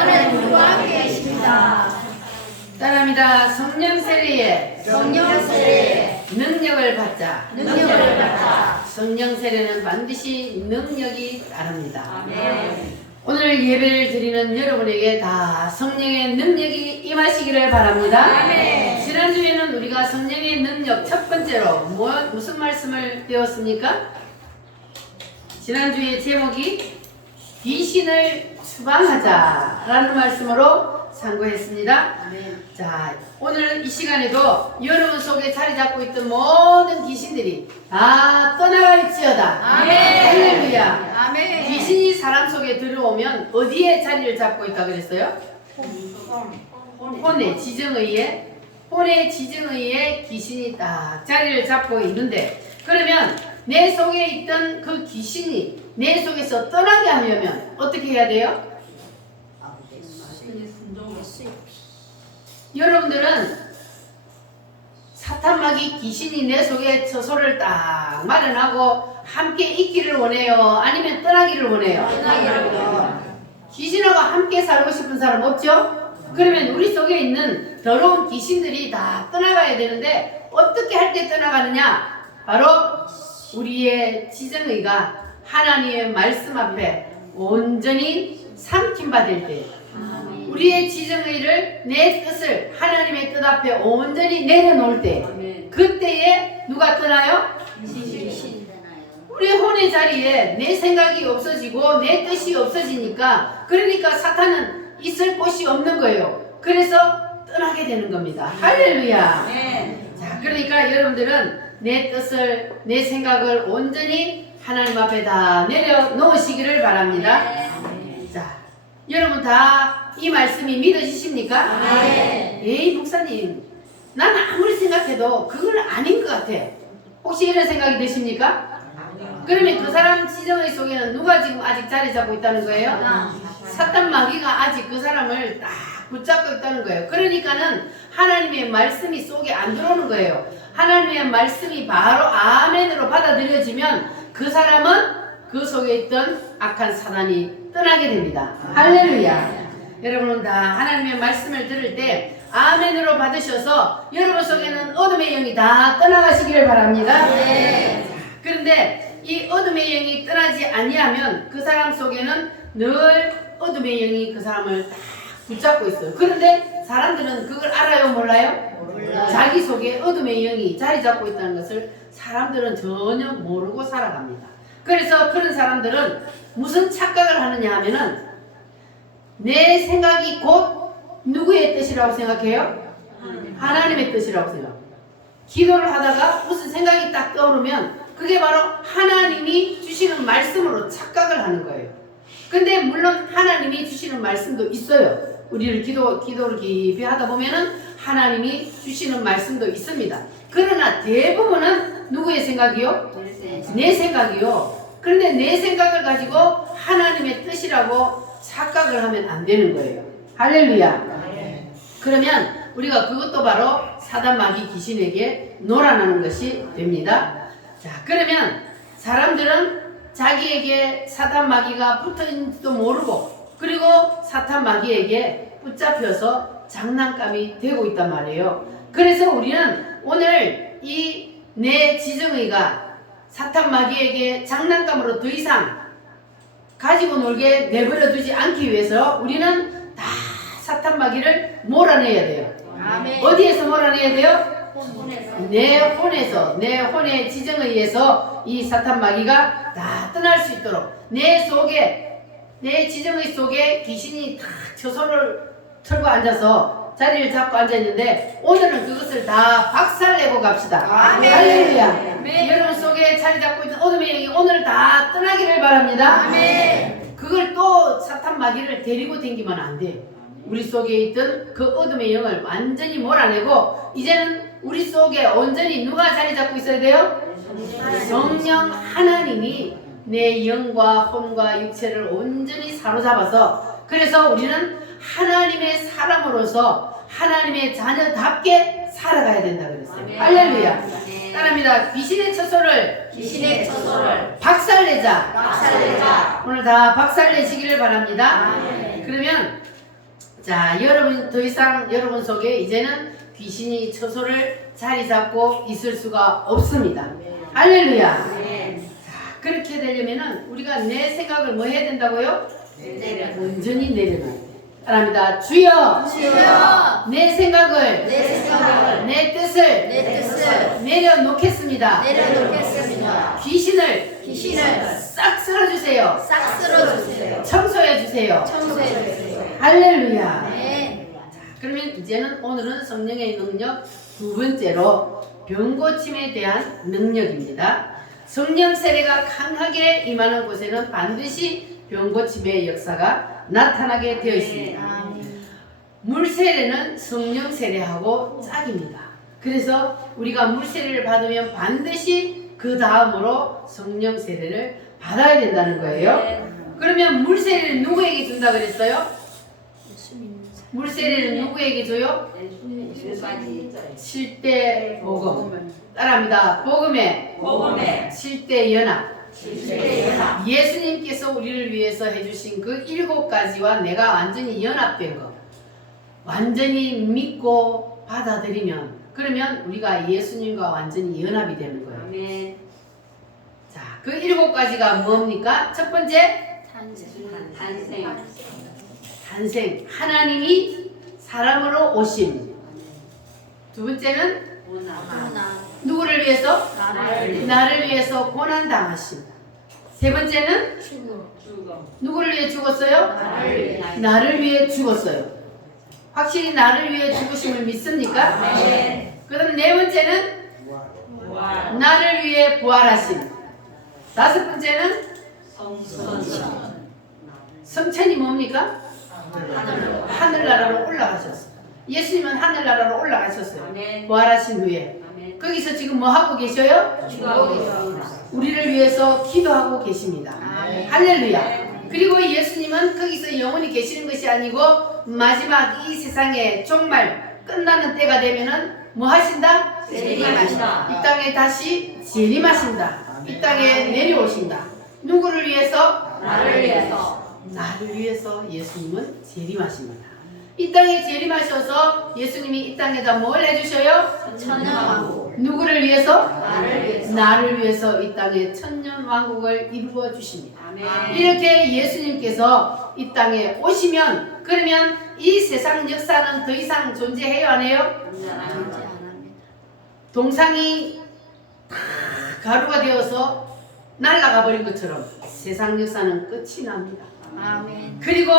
하나님과 함께 계십니다. 따라합니다. 성령 세례에 능력을 받자. 성령 세례는 반드시 능력이 따릅니다. 오늘 예배를 드리는 여러분에게 다 성령의 능력이 임하시기를 바랍니다. 지난주에는 우리가 성령의 능력 첫 번째로 무슨 말씀을 배웠습니까? 지난주의 제목이 귀신을 추방하자 라는 말씀으로 상고했습니다. 자, 오늘 이 시간에도 여러분 속에 자리 잡고 있던 모든 귀신들이 다 떠나갈지어다. 할렐루야. 귀신이 사람 속에 들어오면 어디에 자리를 잡고 있다 그랬어요? 혼의 지정의에 귀신이 딱 자리를 잡고 있는데, 그러면 내 속에 있던 그 귀신이 내 속에서 떠나게 하려면 어떻게 해야 돼요? 여러분들은 사탄마귀 귀신이 내 속에 처소를 딱 마련하고 함께 있기를 원해요? 아니면 떠나기를 원해요? 귀신하고 함께 살고 싶은 사람 없죠? 그러면 우리 속에 있는 더러운 귀신들이 다 떠나가야 되는데 어떻게 할 때 떠나가느냐? 바로 우리의 지정의가 하나님의 말씀 앞에 온전히 삼킴받을 때, 우리의 지정의를, 내 뜻을 하나님의 뜻 앞에 온전히 내려놓을 때, 그때에 누가 떠나요? 우리 혼의 자리에 내 생각이 없어지고 내 뜻이 없어지니까, 그러니까 사탄은 있을 곳이 없는 거예요. 그래서 떠나게 되는 겁니다. 할렐루야. 자, 그러니까 여러분들은 내 뜻을, 내 생각을 온전히 하나님 앞에 다 내려놓으시기를 바랍니다. 자, 여러분 다 이 말씀이 믿어지십니까? 에이 목사님, 난 아무리 생각해도 그건 아닌 것 같아. 혹시 이런 생각이 드십니까? 그러면 그 사람 지정의 속에는 누가 지금 아직 자리 잡고 있다는 거예요? 사탄 마귀가 아직 그 사람을 딱 붙잡고 있다는 거예요. 그러니까는 하나님의 말씀이 속에 안 들어오는 거예요. 하나님의 말씀이 바로 아멘으로 받아들여지면 그 사람은 그 속에 있던 악한 사단이 떠나게 됩니다. 할렐루야. 여러분은 다 하나님의 말씀을 들을 때 아멘으로 받으셔서 여러분 속에는 어둠의 영이 다 떠나가시기를 바랍니다. 그런데 이 어둠의 영이 떠나지 아니하면 그 사람 속에는 늘 어둠의 영이 그 사람을 딱 붙잡고 있어요. 그런데 사람들은 그걸 알아요? 몰라요? 자기 속에 어둠의 영이 자리 잡고 있다는 것을 사람들은 전혀 모르고 살아갑니다. 그래서 그런 사람들은 무슨 착각을 하느냐 하면은, 내 생각이 곧 누구의 뜻이라고 생각해요? 하나님의 뜻이라고 생각. 기도를 하다가 무슨 생각이 딱 떠오르면 그게 바로 하나님이 주시는 말씀으로 착각을 하는 거예요. 근데 물론 하나님이 주시는 말씀도 있어요. 우리를 기도를 깊이 하다 보면은 하나님이 주시는 말씀도 있습니다. 그러나 대부분은 누구의 생각이요? 내 생각이요. 그런데 내 생각을 가지고 하나님의 뜻이라고 착각을 하면 안 되는 거예요. 할렐루야. 그러면 우리가 그것도 바로 사단 마귀 귀신에게 놀아나는 것이 됩니다. 자, 그러면 사람들은 자기에게 사단 마귀가 붙어있는지도 모르고, 그리고 사탄 마귀에게 붙잡혀서 장난감이 되고 있단 말이에요. 그래서 우리는 오늘 이 내 지정의가 사탄 마귀에게 장난감으로 더 이상 가지고 놀게 내버려 두지 않기 위해서 우리는 다 사탄 마귀를 몰아내야 돼요. 어디에서 몰아내야 돼요? 내 혼에서, 내 혼의 지정에 의해서 이 사탄 마귀가 다 떠날 수 있도록, 내 속에, 내 지정의 속에 귀신이 다 처소를 털고 앉아서 자리를 잡고 앉아있는데, 오늘은 그것을 다 박살내고 갑시다. 할렐루야. 여러분 속에 자리 잡고 있는 어둠의 영이 오늘 다 떠나기를 바랍니다. 그걸 또 사탄 마귀를 데리고 다니면 안 돼. 우리 속에 있던 그 어둠의 영을 완전히 몰아내고, 이제는 우리 속에 온전히 누가 자리 잡고 있어야 돼요? 성령 하나님이 내 영과 혼과 육체를 온전히 사로잡아서, 그래서 우리는 하나님의 사람으로서 하나님의 자녀답게 살아가야 된다 그랬어요. 할렐루야. 따라합니다. 귀신의 처소를 박살내자. 오늘 다 박살내시기를 바랍니다. 그러면 자, 여러분 더 이상 여러분 속에 이제는 귀신이 처소를 자리 잡고 있을 수가 없습니다. 할렐루야. 자, 그렇게 되려면은 우리가 내 생각을 뭐 해야 된다고요? 온전히 내려놔야 돼. 따라합니다. 주여, 주여, 내 생각을, 내 뜻을 내려놓겠습니다. 귀신을 싹 쓸어주세요. 청소해주세요. 할렐루야. 네. 그러면 이제는 오늘은 성령의 능력 두 번째로 병고침에 대한 능력입니다. 성령 세례가 강하게 임하는 곳에는 반드시 병고침의 역사가 나타나게 되어 있습니다. 물 세례는 성령 세례하고 짝입니다. 그래서 우리가 물 세례를 받으면 반드시 그 다음으로 성령 세례를 받아야 된다는 거예요. 그러면 물 세례를 누구에게 준다 그랬어요? 물 세례를 누구에게 줘요? 7대 복음. 따라합니다. 복음의 7대 연합. 예수님께서 우리를 위해서 해주신 그 7가지와 내가 완전히 연합된 것, 완전히 믿고 받아들이면, 그러면 우리가 예수님과 완전히 연합이 되는 거예요. 자, 그 7가지가 뭡니까? 첫 번째, 탄생. 하나님이 사람으로 오심. 두 번째는 누구를 위해서? 나를 위해서 고난 당하심. 세 번째는 누구를 위해 죽었어요? 나를 위해 죽었어요. 확실히 나를 위해 죽으심을 믿습니까? 그다음 네 번째는 나를 위해 부활하심. 다섯 번째는 성천이 뭡니까? 하늘나라로 올라가셨어요. 예수님은 하늘나라로 올라가셨어요. 부활하신 후에. 거기서 지금 뭐 하고 계셔요? 우리를 위해서 기도하고 계십니다. 할렐루야. 그리고 예수님은 거기서 영원히 계시는 것이 아니고 마지막 이 세상에 정말 끝나는 때가 되면은 뭐 하신다? 재림하신다. 이 땅에 다시 재림하신다. 이 땅에 내려오신다. 누구를 위해서? 나를 위해서 예수님은 재림하십니다. 이 땅에 재림하셔서 예수님이 이 땅에다 뭘 해주셔요? 천년왕국. 누구를 위해서? 나를 나를 위해서 이 땅에 천년왕국을 이루어 주십니다. 아멘. 이렇게 예수님께서 이 땅에 오시면, 그러면 이 세상 역사는 더 이상 존재해요, 안 해요? 동상이 다 가루가 되어서 날아가 버린 것처럼 세상 역사는 끝이 납니다. 아멘. 그리고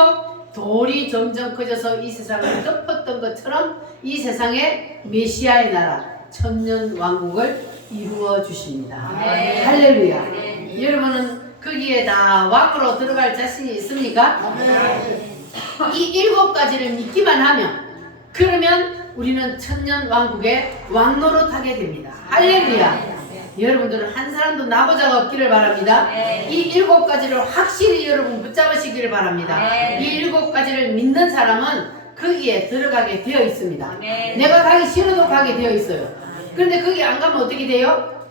돌이 점점 커져서 이 세상을 덮었던 것처럼 이 세상에 메시아의 나라 천년 왕국을 이루어 주십니다. 아멘. 할렐루야. 아멘. 여러분은 거기에 다 왕으로 들어갈 자신이 있습니까? 아멘. 이 7가지를 믿기만 하면, 그러면 우리는 천년 왕국의 왕노릇하게 됩니다. 할렐루야. 여러분들은 한 사람도 나고자가 없기를 바랍니다. 이 7가지를 확실히 여러분 붙잡으시기를 바랍니다. 이 7가지를 믿는 사람은 거기에 들어가게 되어 있습니다. 내가 가기 싫어도 가게 되어 있어요. 그런데 거기 안 가면 어떻게 돼요?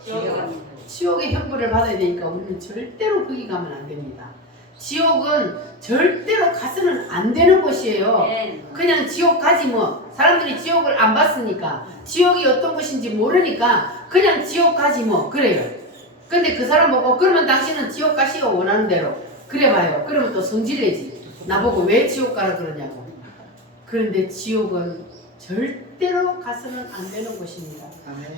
지옥의 형벌을 받아야 되니까 우리는 절대로 거기 가면 안 됩니다. 지옥은 절대로 가서는 안 되는 곳이에요. 그냥 지옥 가지 뭐. 사람들이 지옥을 안 봤으니까, 지옥이 어떤 곳인지 모르니까 그냥 지옥 가지 뭐 그래요. 근데 그 사람 보고 그러면 당신은 지옥 가시오 원하는 대로 그래봐요. 그러면 또 성질내지. 나보고 왜 지옥 가라 그러냐고. 그런데 지옥은 절대로 가서는 안 되는 곳입니다.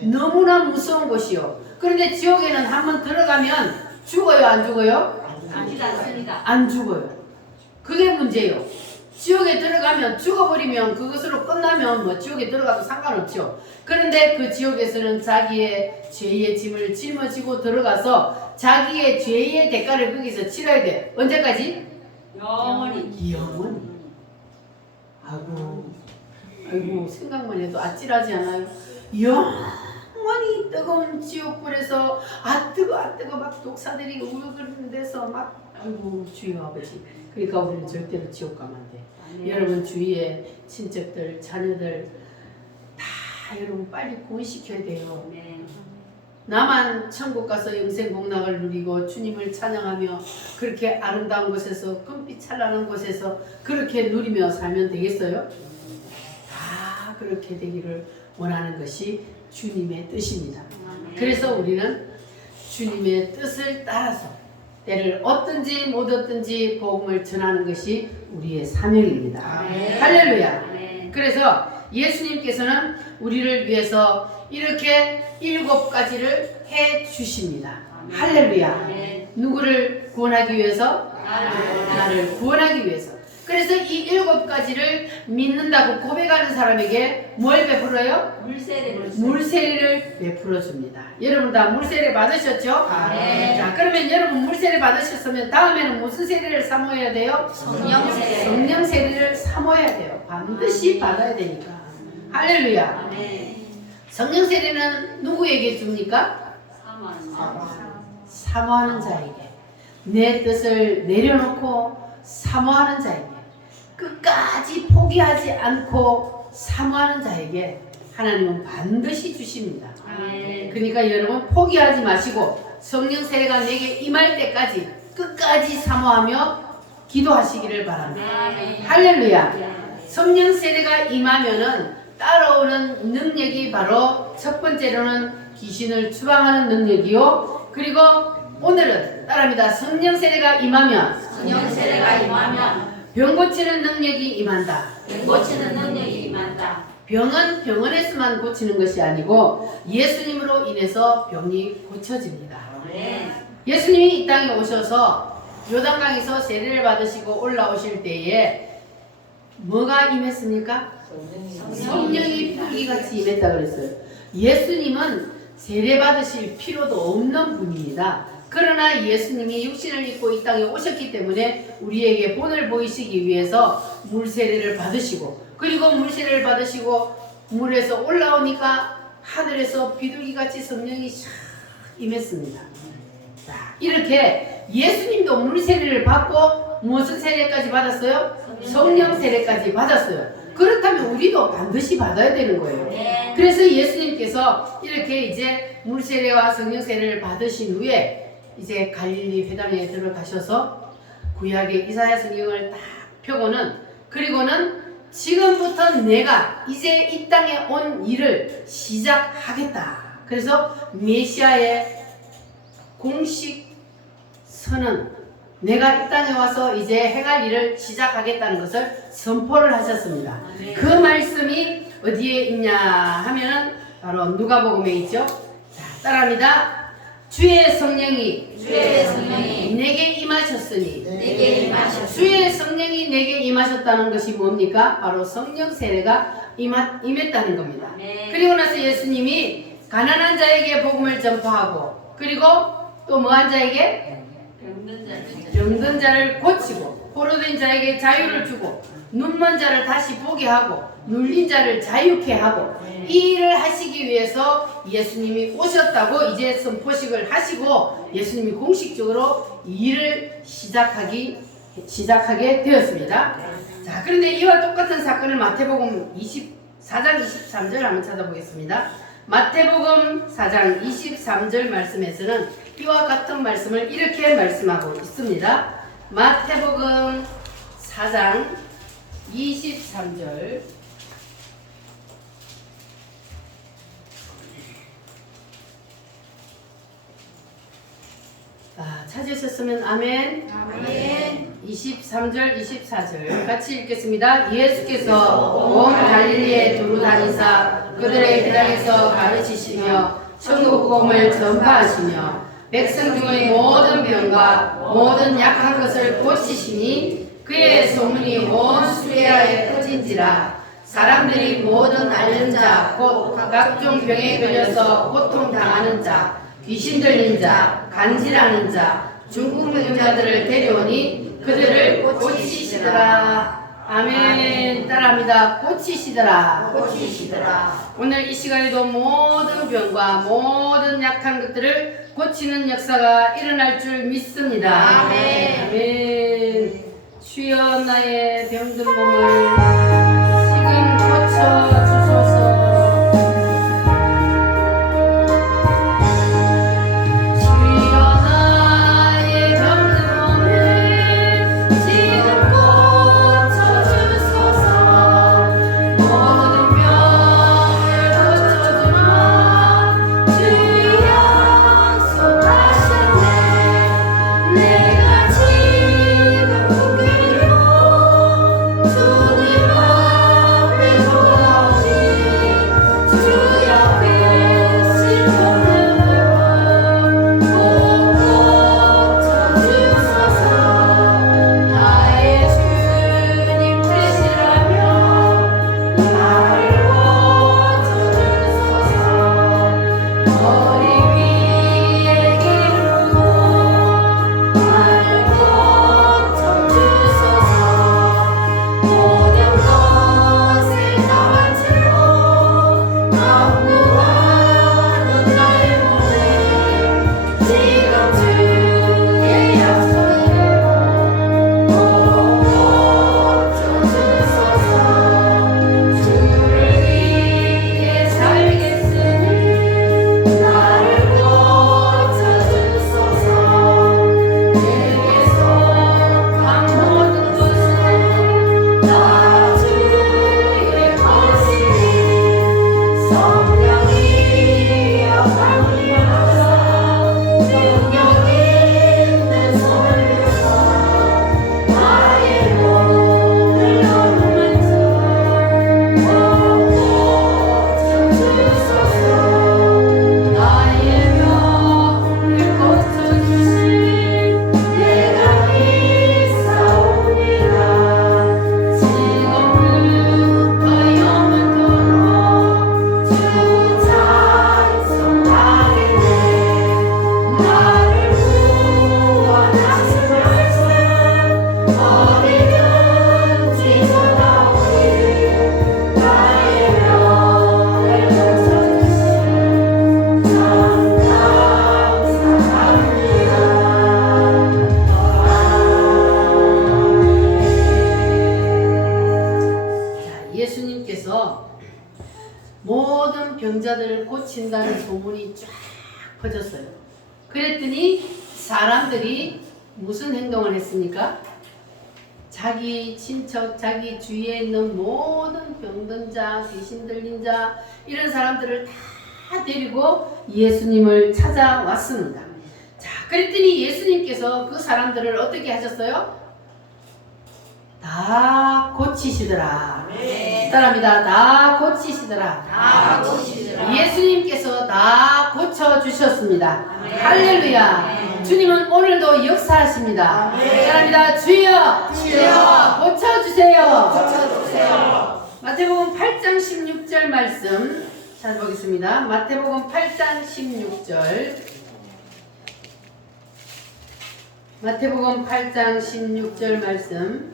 너무나 무서운 곳이요. 그런데 지옥에는 한번 들어가면 죽어요, 안 죽어요? 안 죽어요. 그게 문제예요. 지옥에 들어가면 죽어버리면 그것으로 끝나면 뭐 지옥에 들어가도 상관없죠. 그런데 그 지옥에서는 자기의 죄의 짐을 짊어지고 들어가서 자기의 죄의 대가를 거기서 치러야 돼. 언제까지? 영원히. 아이고 생각만 해도 아찔하지 않아요? 영원히 뜨거운 지옥불에서 아 뜨거 막 독사들이 울그르는 데서 막 아이고 주여 아버지. 그러니까 우리는 절대로 지옥 가면 안 돼. 여러분 주위에 친척들, 자녀들 다 여러분 빨리 구원시켜야 돼요. 나만 천국 가서 영생 복락을 누리고 주님을 찬양하며 그렇게 아름다운 곳에서 금빛 찬란한 곳에서 그렇게 누리며 살면 되겠어요? 다 그렇게 되기를 원하는 것이 주님의 뜻입니다. 그래서 우리는 주님의 뜻을 따라서 때를 얻든지 못 얻든지 복음을 전하는 것이 우리의 사명입니다. 아멘. 할렐루야. 아멘. 그래서 예수님께서는 우리를 위해서 이렇게 7가지를 해 주십니다. 할렐루야. 아멘. 누구를 구원하기 위해서? 나를 구원하기 위해서. 그래서 이 7가지를 믿는다고 고백하는 사람에게 뭘 베풀어요? 물세례를 베풀어 줍니다. 여러분 다 물세례 받으셨죠? 아멘. 자, 그러면 여러분 물세례 받으셨으면 다음에는 무슨 세례를 사모해야 돼요? 성령세례. 성령세례를 사모해야 돼요. 반드시 받아야 되니까. 할렐루야. 아멘. 성령세례는 누구에게 줍니까? 사모하는 자에게. 내 뜻을 내려놓고 사모하는 자에게. 끝까지 포기하지 않고 사모하는 자에게 하나님은 반드시 주십니다. 아멘. 그러니까 여러분 포기하지 마시고 성령 세례가 내게 임할 때까지 끝까지 사모하며 기도하시기를 바랍니다. 아멘. 할렐루야. 성령 세례가 임하면은 따라오는 능력이 바로 첫 번째로는 귀신을 추방하는 능력이요. 그리고 오늘은 따라합니다. 성령 세례가 임하면 성령세례가 임하면 병 고치는 능력이 임한다. 병 고치는 능력이 임한다. 병은 병원에서만 고치는 것이 아니고 예수님으로 인해서 병이 고쳐집니다. 아멘. 예수님이 이 땅에 오셔서 요단강에서 세례를 받으시고 올라오실 때에 뭐가 임했습니까? 성령이 불기같이 임했다 그랬어요. 예수님은 세례 받으실 필요도 없는 분입니다. 그러나 예수님이 육신을 입고 이 땅에 오셨기 때문에 우리에게 본을 보이시기 위해서 물세례를 받으시고 그리고 물세례를 받으시고 물에서 올라오니까 하늘에서 비둘기같이 성령이 샥 임했습니다. 자, 이렇게 예수님도 물세례를 받고 무슨 세례까지 받았어요? 성령 세례까지 받았어요. 그렇다면 우리도 반드시 받아야 되는 거예요. 네. 그래서 예수님께서 이렇게 이제 물세례와 성령 세례를 받으신 후에 이제 갈릴리 회당에 들어가셔서 구약의 이사야 성경을 딱 펴고는 그리고는 지금부터 내가 이제 이 땅에 온 일을 시작하겠다. 그래서 메시아의 공식 선언, 내가 이 땅에 와서 이제 행할 일을 시작하겠다는 것을 선포를 하셨습니다. 그 말씀이 어디에 있냐 하면은 바로 누가복음에 있죠. 자, 따라합니다. 주의 성령이 내게 임하셨으니 내게 임하셨으니 주의 성령이 내게 임하셨다는 것이 뭡니까? 바로 성령 세례가 임했다는 겁니다. 네. 그리고 나서 예수님이 가난한 자에게 복음을 전파하고 그리고 또 뭐한 자에게? 병든 자를 고치고 포로된 자에게 자유를 주고 눈먼 자를 다시 보게 하고 눌린 자를 자유케 하고 이 일을 하시기 위해서 예수님이 오셨다고 이제 선포식을 하시고 예수님이 공식적으로 이 일을 시작하게 되었습니다. 자, 그런데 이와 똑같은 사건을 마태복음 24장 23절 한번 찾아보겠습니다. 마태복음 4장 23절 말씀에서는 이와 같은 말씀을 이렇게 말씀하고 있습니다. 마태복음 4장 23절 찾으셨으면 아멘. 아멘. 23절 24절 같이 읽겠습니다. 예수께서 온 갈릴리에 두루 다니사 그들의 회당에서 가르치시며 천국 복음을 전파하시며 백성 중의 모든 병과 모든 약한 것을 고치시니 그의 소문이 온 수레아에 퍼진지라. 사람들이 모든 앓는 자 곧 각종 병에 걸려서 고통당하는 자 귀신 들린 자 간질하는 자 중풍병자들을 데려오니 그들을 고치시더라. 아멘. 따라합니다. 고치시더라. 오늘 이 시간에도 모든 병과 모든 약한 것들을 고치는 역사가 일어날 줄 믿습니다. 아멘. 주여 나의 병든 몸을 지금 고쳐 주소서. 모든 병자들을 고친다는 소문이 쫙 퍼졌어요. 그랬더니 사람들이 무슨 행동을 했습니까? 자기 친척, 자기 주위에 있는 모든 병든 자, 귀신 들린 자 이런 사람들을 다 데리고 예수님을 찾아왔습니다. 자, 그랬더니 예수님께서 그 사람들을 어떻게 하셨어요? 다 고치시더라. 사람이다. 다 고치시더라. 다 고치시더라. 예수님께서 다 고쳐주셨습니다. 아멘. 할렐루야. 아멘. 주님은 오늘도 역사하십니다. 아멘. 사람이다. 주여. 주여. 고쳐주세요. 고쳐주세요. 마태복음 8장 16절 말씀 찾아보겠습니다. 마태복음 8장 16절. 마태복음 8장 16절 말씀.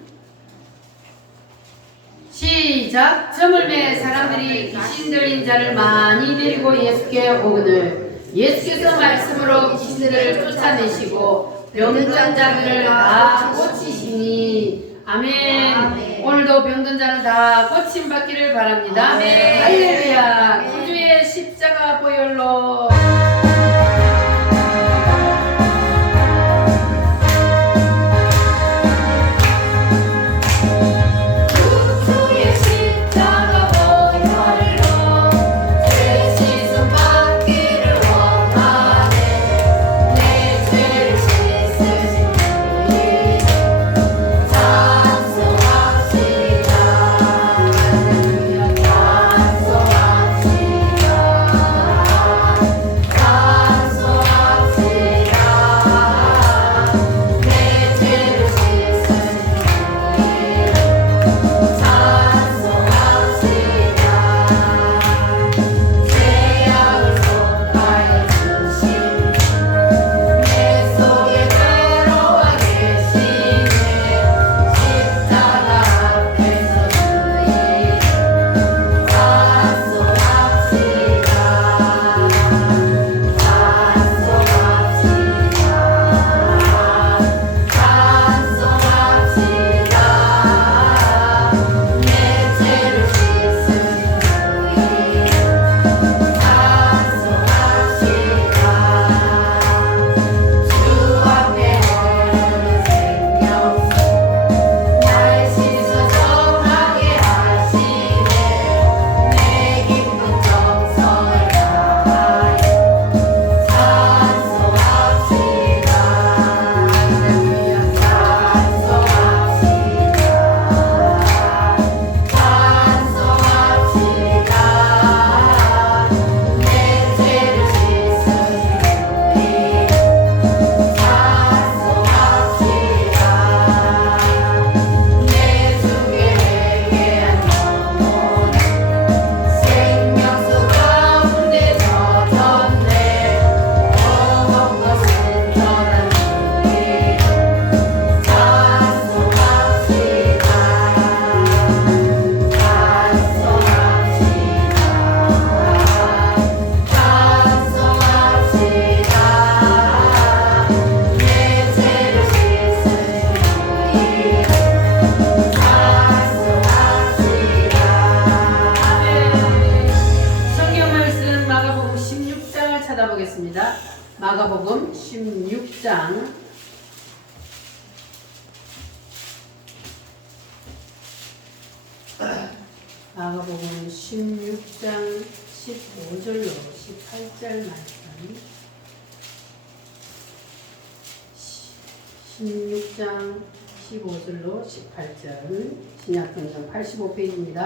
시작. 저물매 사람들이 귀신 들린 자를 많이 데리고 예수께 오거늘 예수께서 말씀으로 귀신들을 쫓아내시고 병든 자들을 다 고치시니 아멘. 아멘. 오늘도 병든 자는 다 고침받기를 바랍니다. 아멘. 할렐루야. 구주의 십자가 보혈로 주의 십자가 보혈로 죄 씻음 받기를 원하네. 내 죄를 씻으신 주님 찬송합시다. 찬송합시다. 내 죄를 씻으신 주님 찬송합시다. 죄악을 속하여 주신 내 속에 들어와 계시네. 십자가 앞에서 주님 찬송합시다. 찬송합시다. 내 죄를 씻으신 주님 찬송합시다. 주 앞에 흐르는 생명수 날 씻어 정하게 하시네. 내 깊은 정성을 다하여 찬송합시다. 찬송합시다. 내 죄를 씻으신 주님 찬송합시다. 내 주께 회개한 영혼 생명수 가운데 젖었네. 어둡고 순전한 주님 찬송합시다. 찬송합시다. 내 죄를 씻으신 주님 찬송합시다. 성경 말씀 마가복음 16장을 찾아보겠습니다. 마가복음 16장 마가복음 16장 15절로 18절 말씀 16장 15절로 18절 신약성경 85페이지입니다.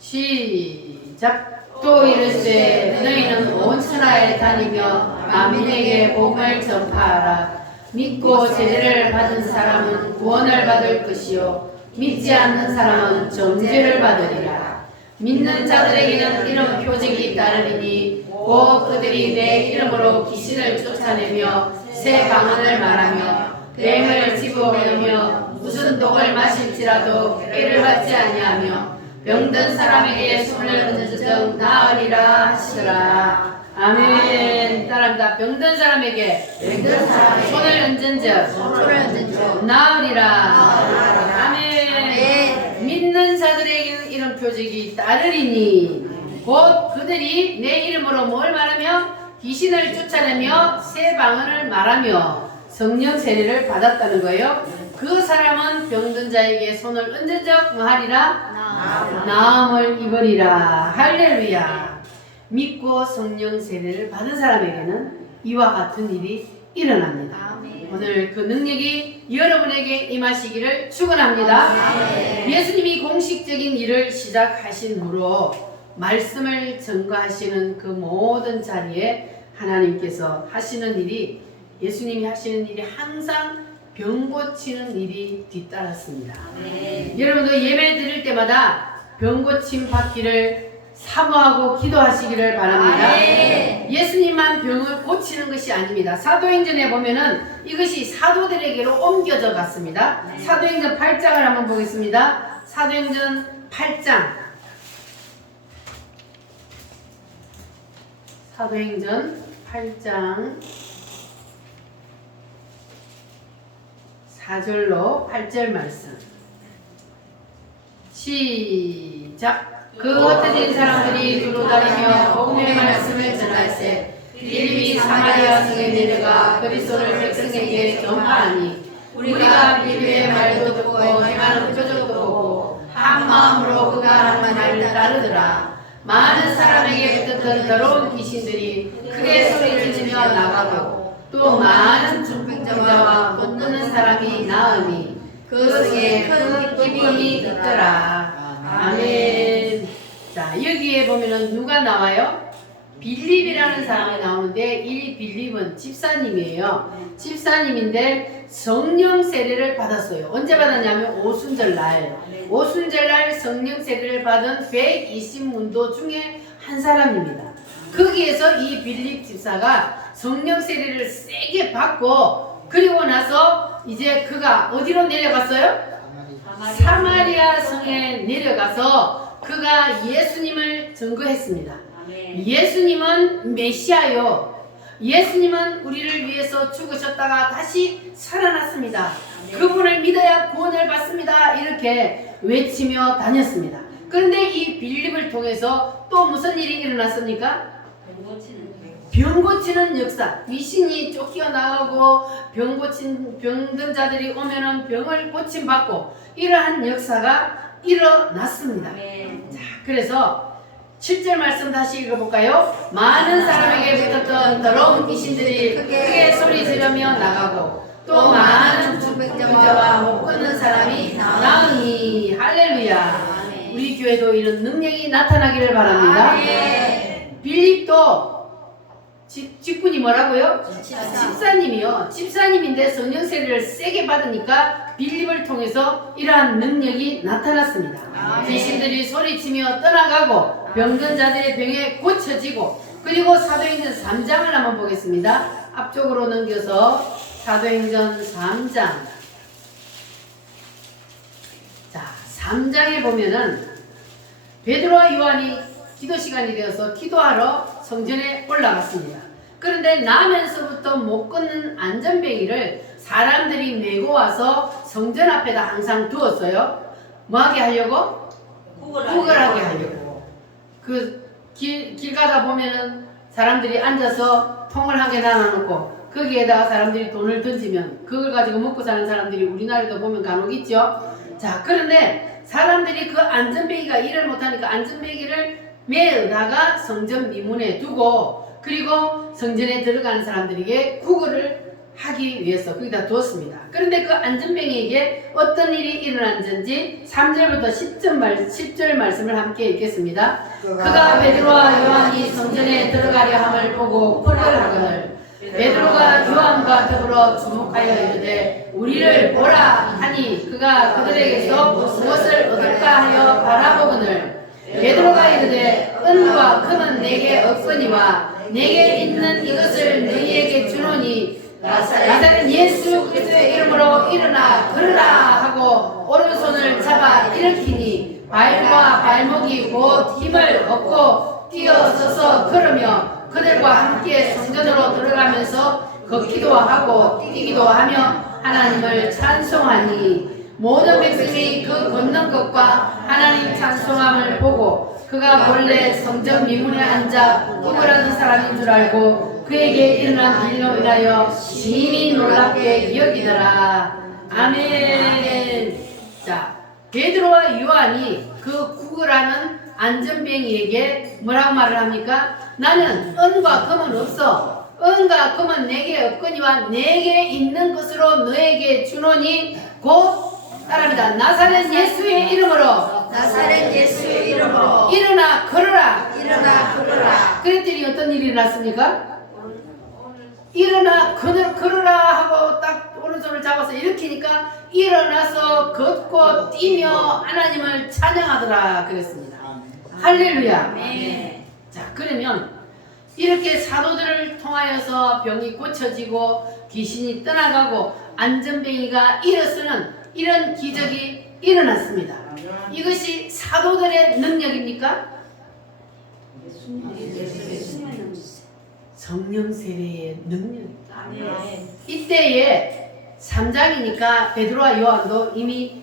시작. 또 이르시되 너희는 온 천하에 다니며 만민에게 복음을 전파하라. 믿고 제대를 받은 사람은 구원을 받을 것이요 믿지 않는 사람은 정죄를 받으리라. 믿는 자들에게는 이런 표징이 따르리니 곧 그들이 내 이름으로 귀신을 쫓아내며 새 방언을 말하며 뱀을 집어오며 무슨 독을 마실지라도 해를 받지 아니하며 병든 사람에게 손을 얹은 즉 나으리라 하시더라. 아멘. 따라합니다. 병든 사람에게 병든 사람에게 손을 얹은 즉 손을 얹은 즉 나으리라. 아멘. 믿는 자들에게는 이런 표적이 따르리니 곧 그들이 내 이름으로 뭘 말하며 귀신을 쫓아내며 새 방언을 말하며 성령 세례를 받았다는 거예요. 그 사람은 병든 자에게 손을 얹은 적 뭐하리라? 나음을 입으리라. 할렐루야. 믿고 성령 세례를 받은 사람에게는 이와 같은 일이 일어납니다. 오늘 그 능력이 여러분에게 임하시기를 축원합니다. 예수님이 공식적인 일을 시작하신 후로 말씀을 전가하시는 그 모든 자리에 하나님께서 하시는 일이, 예수님이 하시는 일이 항상 병 고치는 일이 뒤따랐습니다. 여러분도 예배 드릴 때마다 병 고침 받기를 사모하고 기도하시기를 바랍니다. 예수님만 병을 고치는 것이 아닙니다. 사도행전에 보면은 이것이 사도들에게로 옮겨져 갔습니다. 사도행전 8장을 한번 보겠습니다. 사도행전 8장. 사도행전 8장 4절로 8절 말씀. 시작. 그 흩어진 사람들이 두루 다니며 복음의 말씀을 전할세 빌립이 사마리아 성에 내려가 그리스도를 백성에게 전파하니 우리가 빌립의 말도 듣고 행하는 표적도 보고 한 마음으로 그가 하는 말을 따르더라. 많은 사람에게 붙었던 더러운 귀신들이 크게 소리지르며 나가고 또 많은 중풍자와 못 듣는 사람이 나으니 그 속에 큰 기쁨이 있더라. 아멘. 자, 여기에 보면은 누가 나와요? 빌립이라는 사람이 나오는데 이 빌립은 집사님이에요. 집사님인데 성령 세례를 받았어요. 언제 받았냐면 오순절날. 오순절날 성령 세례를 받은 120문도 중에 한 사람입니다. 거기에서 이 빌립 집사가 성령 세례를 세게 받고 그리고 나서 이제 그가 어디로 내려갔어요? 사마리아 성에 내려가서 그가 예수님을 증거했습니다. 예수님은 메시아요. 예수님은 우리를 위해서 죽으셨다가 다시 살아났습니다. 그분을 믿어야 구원을 받습니다. 이렇게 외치며 다녔습니다. 그런데 이 빌립을 통해서 또 무슨 일이 일어났습니까? 병 고치는 역사. 귀신이 쫓겨나가고 병든 자들이 오면은 병을 고침받고 이러한 역사가 일어났습니다. 자, 그래서 7절 말씀 다시 읽어볼까요? 많은 사람에게 붙었던 더러운 귀신들이 크게 소리 지르며 나가고 또 많은 중병자와 못 걷는 사람이 나으니. 할렐루야. 우리 교회도 이런 능력이 나타나기를 바랍니다. 빌립도 직분이 뭐라고요? 집사님이요. 집사님인데 성령 세례를 세게 받으니까 빌립을 통해서 이러한 능력이 나타났습니다. 귀신들이 소리치며 떠나가고 병든 자들의 병에 고쳐지고, 그리고 사도행전 3장을 한번 보겠습니다. 앞쪽으로 넘겨서 사도행전 3장. 자, 3장에 보면은 베드로와 요한이 기도 시간이 되어서 기도하러 성전에 올라갔습니다. 그런데 나면서부터 못 걷는 안전뱅이를 사람들이 메고 와서 성전 앞에다 항상 두었어요. 뭐하게 하려고? 구걸하게 하려고. 길 가다 보면은 사람들이 앉아서 통을 하게 나눠놓고 거기에다가 사람들이 돈을 던지면 그걸 가지고 먹고 사는 사람들이 우리나라에도 보면 간혹 있죠. 자, 그런데 사람들이 그 안전뱅이가 일을 못하니까 안전뱅이를 매어다가 성전 미문에 두고, 그리고 성전에 들어가는 사람들에게 구걸을 하기 위해서 거기다 두었습니다. 그런데 그 안전뱅이에게 어떤 일이 일어났는지 3절부터 10절 말씀을 함께 읽겠습니다. 그가 베드로와 요한이 성전에 들어가려 함을 보고 구걸하거늘 베드로가 요한과 더불어 주목하여 이르되 우리를 보라 하니 그가 그들에게서 무엇을 얻을까 하여 바라보거늘 베드로가 이르되 은과 금은 내게 없거니와 내게 있는 이것을 너희에게 주노니 나사렛 예수 그리스도의 이름으로 일어나 걸으라 하고 오른손을 잡아 일으키니 발과 발목이 곧 힘을 얻고 뛰어서서 걸으며 그들과 함께 성전으로 들어가면서 걷기도 하고 뛰기도 하며 하나님을 찬송하니 모든 백성이 그 걷는 것과 하나님 찬송함을 보고 그가 본래 성전 미문에 앉아 구걸하는 사람인 줄 알고 그에게 일어난 일로 인하여 심히 놀랍게 여기더라. 아멘. 자, 베드로와 요한이 그 구걸하는 안전뱅이에게 뭐라고 말을 합니까? 나는 은과 금은 없어. 은과 금은 내게 없거니와 내게 있는 것으로 너에게 주노니 곧 따라합니다. 나사렛 예수의 이름으로 나사렛 예수의 이름으로 일어나 걸어라. 일어나 걸어라. 그랬더니 어떤 일이 일어났습니까? 일어나 걸어라 하고 딱 오른손을 잡아서 일으키니까 일어나서 걷고 뛰며 하나님을 찬양하더라 그랬습니다. 할렐루야. 자, 그러면 이렇게 사도들을 통하여서 병이 고쳐지고 귀신이 떠나가고 안전뱅이가 일어서는 이런 기적이 일어났습니다. 이것이 사도들의 능력입니까? 성령 세례의 능력입니다. 이때에 3장이니까 베드로와 요한도 이미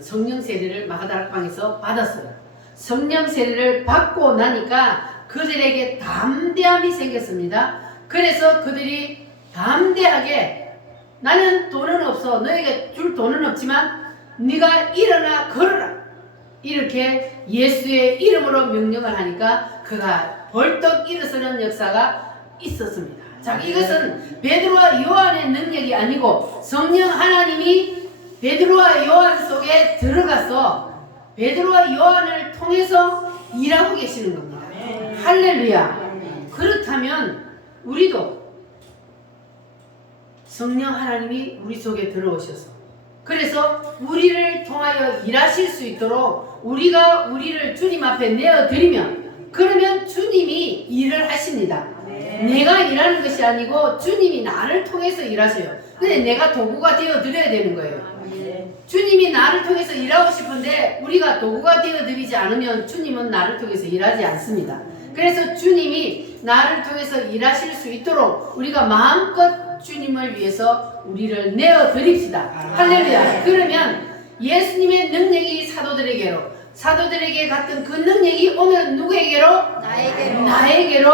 성령 세례를 마가다락방에서 받았어요. 성령 세례를 받고 나니까 그들에게 담대함이 생겼습니다. 그래서 그들이 담대하게 나는 돈은 없어. 너에게 줄 돈은 없지만 네가 일어나 걸어라. 이렇게 예수의 이름으로 명령을 하니까 그가 벌떡 일어서는 역사가 있었습니다. 자, 이것은 베드로와 요한의 능력이 아니고 성령 하나님이 베드로와 요한 속에 들어가서 베드로와 요한을 통해서 일하고 계시는 겁니다. 할렐루야. 그렇다면 우리도 성령 하나님이 우리 속에 들어오셔서 그래서 우리를 통하여 일하실 수 있도록 우리가 우리를 주님 앞에 내어드리면 그러면 주님이 일을 하십니다. 내가 일하는 것이 아니고 주님이 나를 통해서 일하세요. 근데 내가 도구가 되어 드려야 되는 거예요. 주님이 나를 통해서 일하고 싶은데 우리가 도구가 되어 드리지 않으면 주님은 나를 통해서 일하지 않습니다. 그래서 주님이 나를 통해서 일하실 수 있도록 우리가 마음껏 주님을 위해서 우리를 내어 드립시다. 할렐루야. 그러면 예수님의 능력이 사도들에게 갔던 그 능력이 오늘은 누구에게로? 나에게로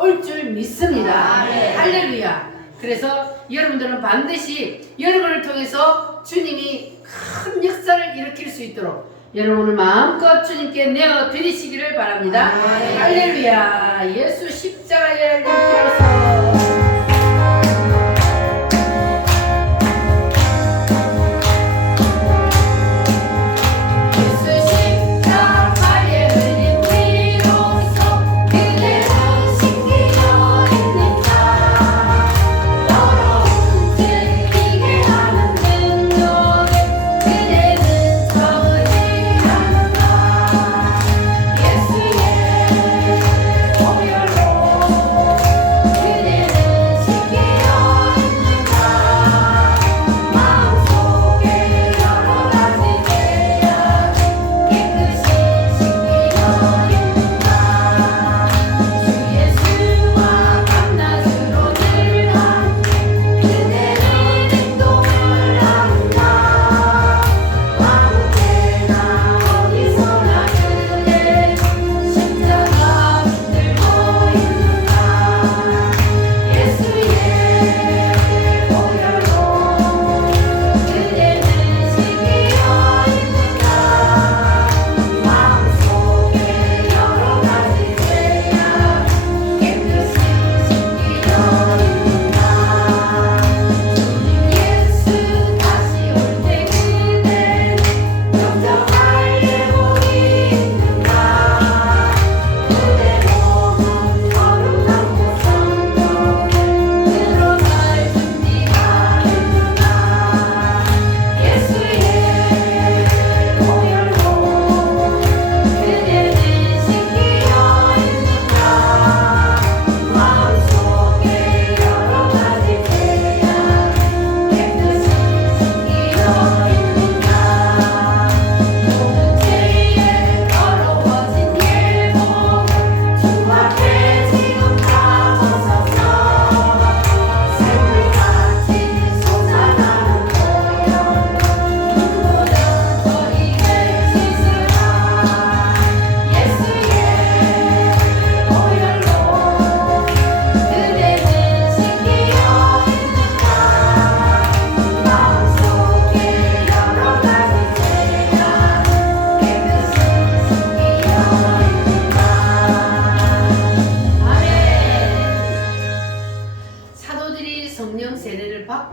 올 줄 믿습니다. 할렐루야. 그래서 여러분들은 반드시 여러분을 통해서 주님이 큰 역사를 일으킬 수 있도록 여러분을 마음껏 주님께 내어 드리시기를 바랍니다. 할렐루야. 예수 십자가에 이름으로서 예수의 보혈로 그대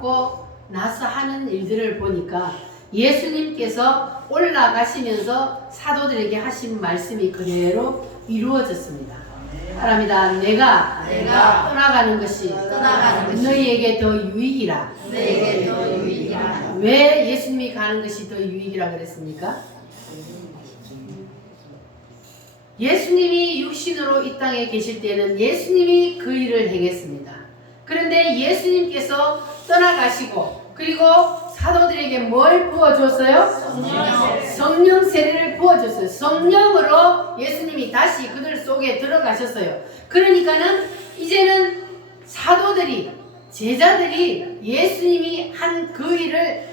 먹고 나서 하는 일들을 보니까 예수님께서 올라가시면서 사도들에게 하신 말씀이 그대로 이루어졌습니다. 사람이다. 내가 떠나가는 것이 너희에게 더 유익이라. 왜 예수님이 가는 것이 더 유익이라 그랬습니까? 예수님이 육신으로 이 땅에 계실 때는 예수님이 그 일을 행했습니다. 그런데 예수님께서 떠나가시고 그리고 사도들에게 뭘 부어줬어요? 성령 세례를 부어줬어요. 성령으로 예수님이 다시 그들 속에 들어가셨어요. 그러니까는 이제는 사도들이, 제자들이 예수님이 한 그 일을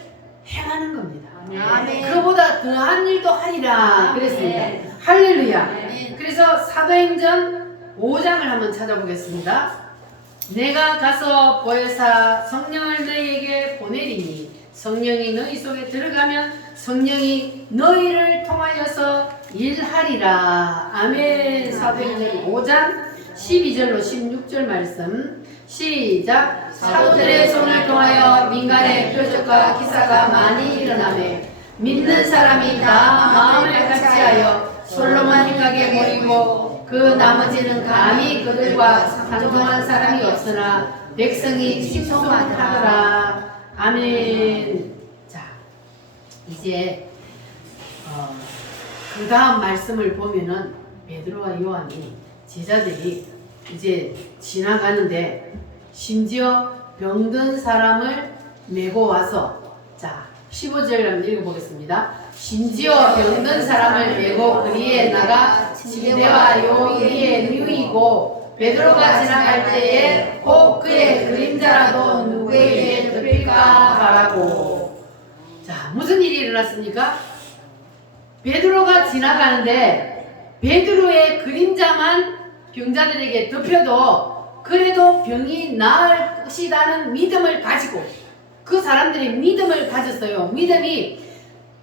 행하는 겁니다. 아멘. 그보다 더한 일도 하리라 그랬습니다. 할렐루야. 그래서 사도행전 5장을 한번 찾아보겠습니다. 내가 가서 보혜사 성령을 너희에게 보내리니 성령이 너희 속에 들어가면 성령이 너희를 통하여서 일하리라. 아멘. 사도행전 5장 12절로 16절 말씀 시작. 사도들의 손을 통하여 민간의 표적과 기사가 많이 일어나매 믿는 사람이 다 마음을 같이하여 솔로몬 휘각에 모이고 그 나머지는 감히 그들과 상종한 사람이 없으나 백성이 신송하더라. 아멘. 자, 이제 그 다음 말씀을 보면은 베드로와 요한이 제자들이 이제 지나가는데 심지어 병든 사람을 메고 와서, 자 15절 한번 읽어보겠습니다. 심지어 병든 사람을 메고 그리에 나가 침대와 요 위에 누이고 베드로가 지나갈 때에 꼭 그의 그림자라도 누구에게 덮일까 바라고. 자, 무슨 일이 일어났습니까? 베드로가 지나가는데 베드로의 그림자만 병자들에게 덮여도 그래도 병이 나을 것이라는 믿음을 가지고 그 사람들이 믿음을 가졌어요. 믿음이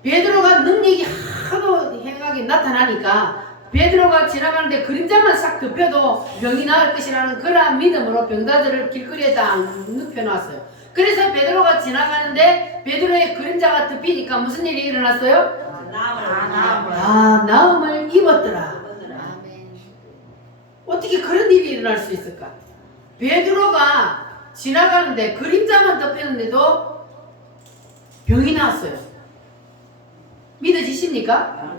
베드로가 능력이 하도 행하게 나타나니까 베드로가 지나가는데 그림자만 싹 덮여도 병이 나을 것이라는 그러한 믿음으로 병자들을 길거리에 딱 눕혀놨어요. 그래서 베드로가 지나가는데 베드로의 그림자가 덮이니까 무슨 일이 일어났어요? 나음을 입었더라. 어떻게 그런 일이 일어날 수 있을까? 베드로가 지나가는데 그림자만 덮였는데도 병이 나왔어요. 믿어지십니까?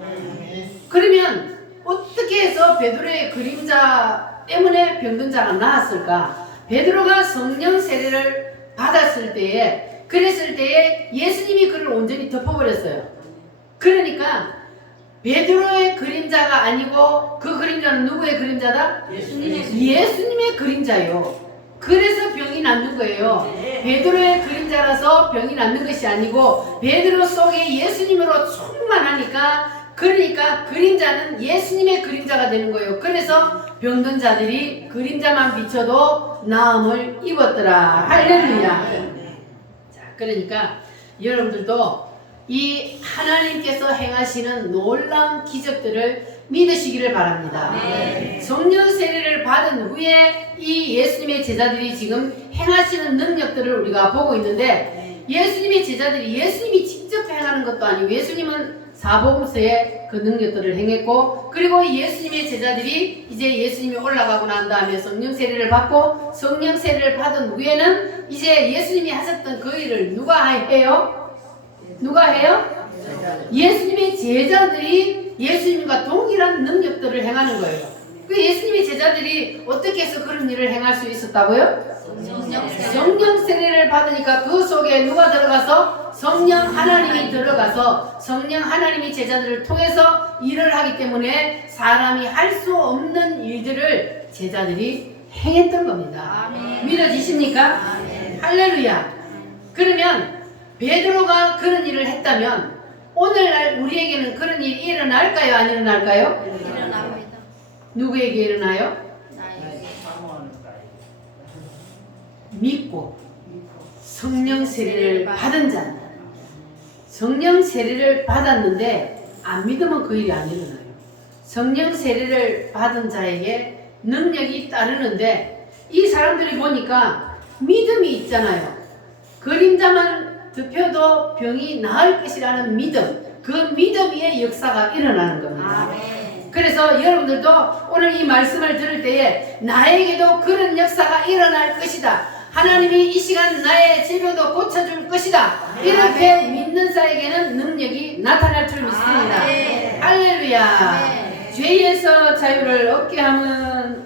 그러면 어떻게 해서 베드로의 그림자 때문에 병든 자가 나았을까? 베드로가 성령 세례를 받았을 때에, 그랬을 때에 예수님이 그를 온전히 덮어버렸어요. 그러니까 베드로의 그림자가 아니고 그 그림자는 누구의 그림자다? 예수님의 그림자요. 그래서 병이 낫는 거예요. 베드로의 그림자라서 병이 낫는 것이 아니고 베드로 속에 예수님으로 충만하니까, 그러니까 그림자는 예수님의 그림자가 되는 거예요. 그래서 병든 자들이 그림자만 비춰도 나음을 입었더라. 할렐루야. 자, 그러니까 여러분들도 이 하나님께서 행하시는 놀라운 기적들을 믿으시기를 바랍니다. 성령 세례를 받은 후에 이 예수님의 제자들이 지금 행하시는 능력들을 우리가 보고 있는데, 예수님의 제자들이 예수님이 직접 행하는 것도 아니고 예수님은 사복음서에 그 능력들을 행했고, 그리고 예수님의 제자들이 이제 예수님이 올라가고 난 다음에 성령 세례를 받고 성령 세례를 받은 후에는 이제 예수님이 하셨던 그 일을 누가 해요? 누가 해요? 예수님의 제자들이 예수님과 동일한 능력들을 행하는 거예요. 그 예수님의 제자들이 어떻게 해서 그런 일을 행할 수 있었다고요? 성령 세례를 받으니까 그 속에 누가 들어가서? 성령 하나님이 들어가서 성령 하나님이 제자들을 통해서 일을 하기 때문에 사람이 할 수 없는 일들을 제자들이 행했던 겁니다. 아멘. 믿어지십니까? 아멘. 할렐루야. 그러면 베드로가 그런 일을 했다면 오늘날 우리에게는 그런 일이 일어날까요? 안 일어날까요? 일어납니다. 누구에게 일어나요? 나에게. 믿고 성령 세례를 받은 자. 성령 세례를 받았는데 안 믿으면 그 일이 안 일어나요. 성령 세례를 받은 자에게 능력이 따르는데 이 사람들이 보니까 믿음이 있잖아요. 그림자만 덮여도 병이 나을 것이라는 믿음, 그 믿음 위에 역사가 일어나는 겁니다. 그래서 여러분들도 오늘 이 말씀을 들을 때에 나에게도 그런 역사가 일어날 것이다. 하나님이 이 시간 나의 질병도 고쳐줄 것이다. 이렇게 믿는 자에게는 능력이 나타날 줄 믿습니다. 할렐루야. 죄에서 자유를 얻게 하면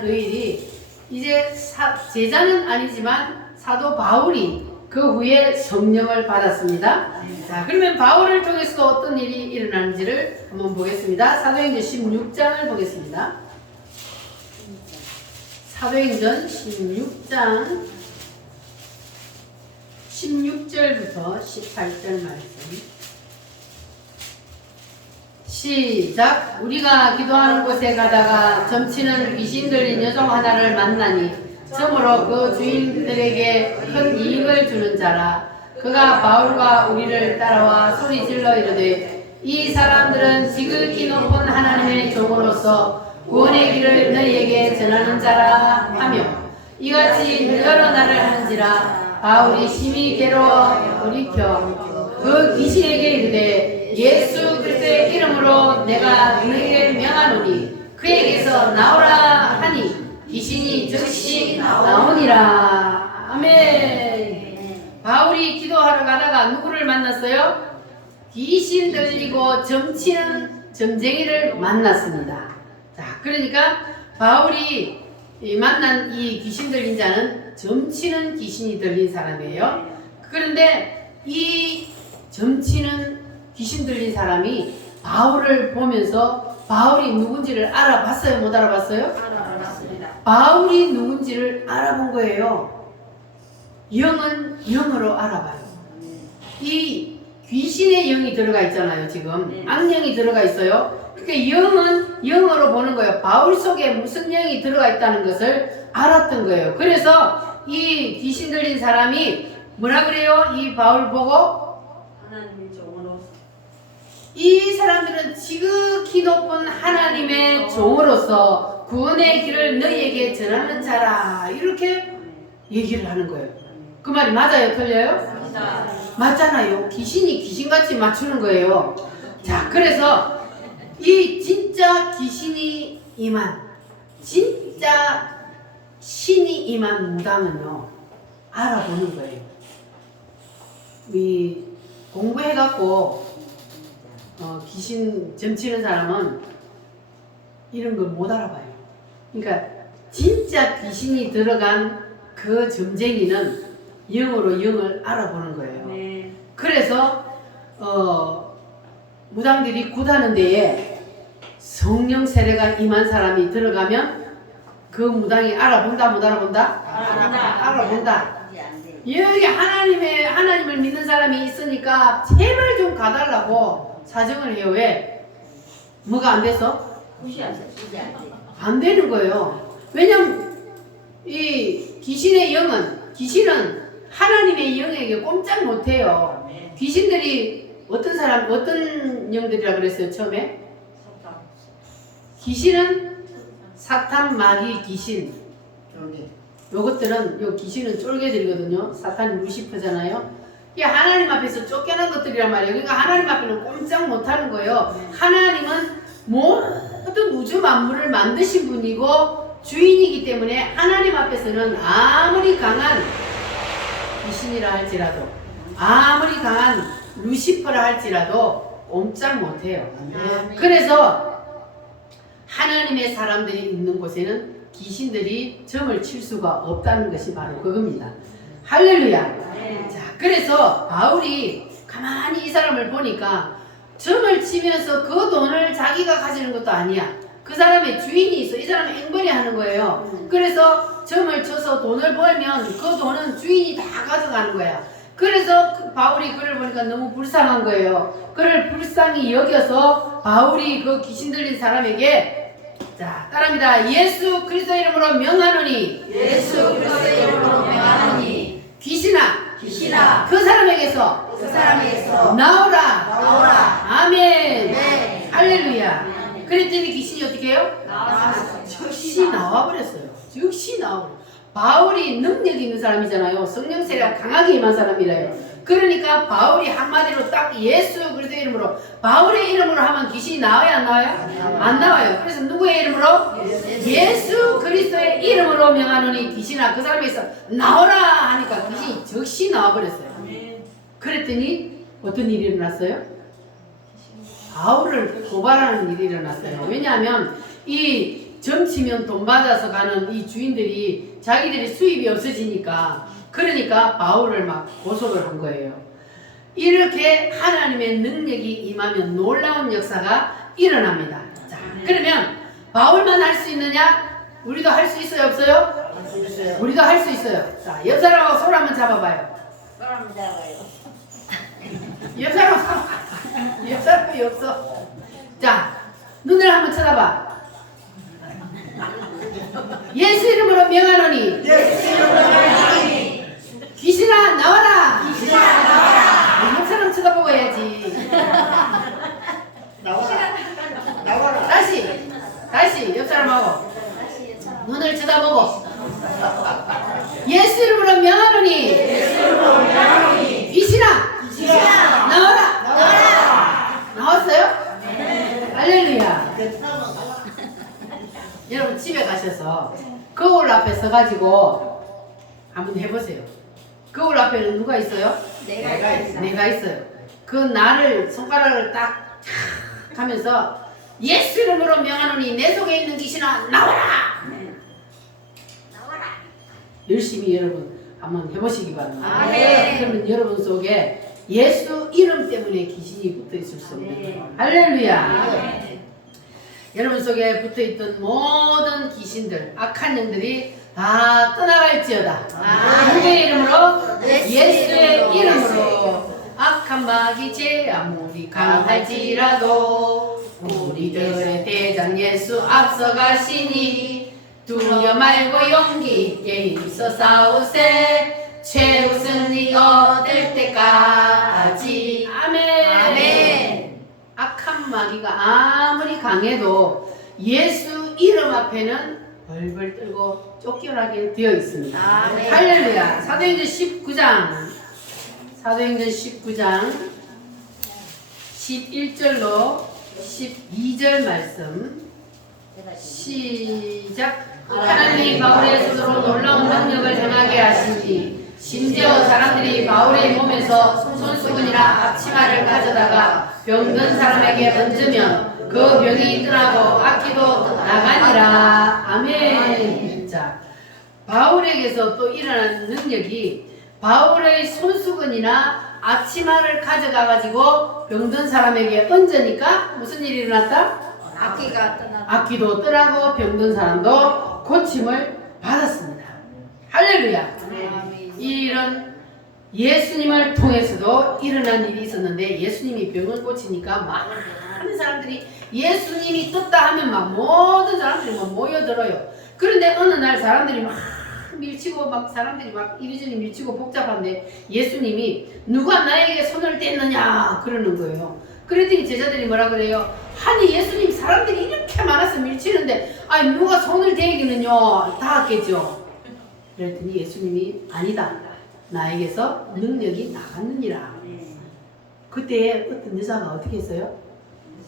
그 일이 이제 제자는 아니지만 사도 바울이 그 후에 성령을 받았습니다. 자, 그러면 바울을 통해서 어떤 일이 일어나는지를 한번 보겠습니다. 사도행전 16장을 보겠습니다. 사도행전 16장 16절부터 18절 말씀. 시작. 우리가 기도하는 곳에 가다가 점치는 귀신 들린 여종 하나를 만나니 점으로 그 주인들에게 큰 이익을 주는 자라. 그가 바울과 우리를 따라와 소리 질러 이르되 이 사람들은 지극히 높은 하나님의 종으로서 구원의 길을 너희에게 전하는 자라 하며 이같이 여러 날을 하는지라. 바울이 심히 괴로워 돌이켜 그 귀신에게 이르되 예수 그리스도의 이름으로 내가 너희에게 명하노니 그에게서 나오라 하니 귀신이 즉시 나오니라. 아멘. 바울이 기도하러 가다가 누구를 만났어요? 귀신 들리고 점치는 점쟁이를 만났습니다. 자, 그러니까 바울이 만난 이 귀신 들린 자는 점치는 귀신이 들린 사람이에요. 그런데 이 점치는 귀신 들린 사람이 바울을 보면서 바울이 누군지를 알아봤어요? 못 알아봤어요? 알아봤습니다. 바울이 누군지를 알아본 거예요. 영은 영으로 알아봐요. 이 귀신의 영이 들어가 있잖아요. 지금 악령이 들어가 있어요. 그러니까 영은 영으로 보는 거예요. 바울 속에 무슨 영이 들어가 있다는 것을 알았던 거예요. 그래서 이 귀신 들린 사람이 뭐라 그래요? 이 바울 보고 하나님의 종으로 이 사람들은 지극히 높은 하나님의 종으로서 구원의 길을 너희에게 전하는 자라. 이렇게 얘기를 하는 거예요. 그 말이 맞아요? 틀려요? 맞습니다. 맞잖아요. 귀신이 귀신같이 맞추는 거예요. 자, 그래서 이 진짜 귀신이 임한, 진짜 신이 임한 무당은요, 알아보는 거예요. 이 공부해갖고 귀신 점치는 사람은 이런 걸 못 알아봐요. 그러니까 진짜 귀신이 들어간 그 점쟁이는 영으로 영을 알아보는 거예요. 네. 그래서 무당들이 굿하는 데에 성령 세례가 임한 사람이 들어가면 그 무당이 알아본다 못 알아본다? 알아본다. 여기 하나님을 믿는 사람이 있으니까 제발 좀 가달라고 사정을 해요. 왜? 뭐가 안 돼서? 안 되는 거예요. 왜냐면 이 귀신은 하나님의 영에게 꼼짝 못해요. 귀신들이 어떤 영들이라 그랬어요 처음에? 귀신은 사탄, 마귀, 귀신. 요것들은 요 귀신은 쫄개들이거든요. 사탄이 루시퍼잖아요. 이게 하나님 앞에서 쫓겨난 것들이란 말이에요. 그러니까 하나님 앞에는 꼼짝 못하는 거예요. 하나님은 모든 우주 만물을 만드신 분이고 주인이기 때문에 하나님 앞에서는 아무리 강한 귀신이라 할지라도 아무리 강한 루시퍼라 할지라도 꼼짝 못해요. 그래서 하나님의 사람들이 있는 곳에는 귀신들이 점을 칠 수가 없다는 것이 바로 그겁니다. 할렐루야. 자, 그래서 바울이 가만히 이 사람을 보니까 점을 치면서 그 돈을 자기가 가지는 것도 아니야. 그 사람의 주인이 있어. 이 사람은 앵벌이 하는 거예요. 그래서 점을 쳐서 돈을 벌면 그 돈은 주인이 다 가져가는 거야. 그래서 바울이 그를 보니까 너무 불쌍한 거예요. 그를 불쌍히 여겨서 바울이 그 귀신 들린 사람에게 자, 따라합니다. 예수 그리스도의 이름으로 명하노니 예수 그리스도의 이름으로 명하노니 귀신아 그 사람에게서 나오라. 아멘. 네. 할렐루야. 그랬더니 귀신이 어떻게 해요? 나왔어요. 즉시 나와버렸어요. 즉시 나와버렸어요. 바울이 능력 있는 사람이잖아요. 성령 세례가 강하게 임한 사람이래요. 그러니까 바울이 한마디로 딱 예수 그리스도의 이름으로 바울의 이름으로 하면 귀신이 나와요 안 나와요? 안 나와요. 그래서 누구의 이름으로? 예수 그리스도의 이름으로 명하노니 귀신아 그 사람에서 나오라 하니까 귀신이 즉시 나와버렸어요. 그랬더니 어떤 일이 일어났어요? 바울을 고발하는 일이 일어났어요. 왜냐하면 이 점치면 돈 받아서 가는 이 주인들이 자기들이 수입이 없어지니까 그러니까 바울을 막 고소를 한 거예요. 이렇게 하나님의 능력이 임하면 놀라운 역사가 일어납니다. 자, 그러면 바울만 할 수 있느냐? 우리도 할 수 있어요? 없어요? 우리도 할 수 있어요. 자, 옆 사람하고 손 한번 잡아봐요. 옆 사람이 없어. 자, 눈을 한번 쳐다봐. 예수 이름으로 명하노니 귀신아 나와라. 옆 사람 쳐다보고 해야지. 나와라. 다시 옆 사람하고 눈을 쳐다보고 예수 이름으로 명하노니 귀신아 나와라. 나왔어요? 할렐루야. 여러분 집에 가셔서 거울 앞에 서가지고 한번 해보세요. 거울 앞에는 누가 있어요? 내가 있어요. 그 나를 손가락을 딱 하면서 예수 이름으로 명하노니 내 속에 있는 귀신아 나와라. 열심히 여러분 한번 해보시기 바랍니다. 그러면 여러분 속에 예수 이름 때문에 귀신이 붙어 있을 수 없는 거예요. 할렐루야. 여러분 속에 붙어있던 모든 귀신들, 악한 영들이 다 떠나갈지어다. 누구의 이름으로? 예수의 이름으로. 악한 마귀 죄 아무리 강할지라도 우리들의 대장 예수 앞서가시니 두려 말고 용기 있게 힘써 싸우세 최우승이 얻을 때까지. 아멘. 악한 마귀가 아무리 강해도 예수 이름 앞에는 벌벌 떨고 쫓겨나게 되어 있습니다. 아멘. 할렐루야. 사도행전 19장 11절로 12절 말씀 시작. 하나님이 바울의 손으로 놀라운 능력을 행하게 하시니 심지어 사람들이 바울의 몸에서 손수건이나 앞치마를 가져다가 병든 사람에게 얹으면 그 병이 떠나고 악기도 나가니라. 아멘. 자, 바울에게서 또 일어난 능력이 바울의 손수건이나 앞치마를 가져가 가지고 병든 사람에게 얹으니까 무슨 일이 일어났다? 악기가 떠나. 악기도 떠나고 병든 사람도 고침을 받았습니다. 할렐루야. 아멘. 이런 예수님을 통해서도 일어난 일이 있었는데 예수님이 병을 고치니까 많은 사람들이 예수님이 떴다 하면 막 모든 사람들이 막 모여들어요. 그런데 어느 날 사람들이 막 밀치고 막 사람들이 막 이리저리 밀치고 복잡한데 예수님이 누가 나에게 손을 댔느냐 그러는 거예요. 그랬더니 제자들이 뭐라 그래요? 아니 예수님 사람들이 이렇게 많아서 밀치는데 아니 누가 손을 대기는요 닿았겠죠. 그랬더니 예수님이 아니다. 나에게서 능력이 나갔느니라. 그때 어떤 여자가 어떻게 했어요?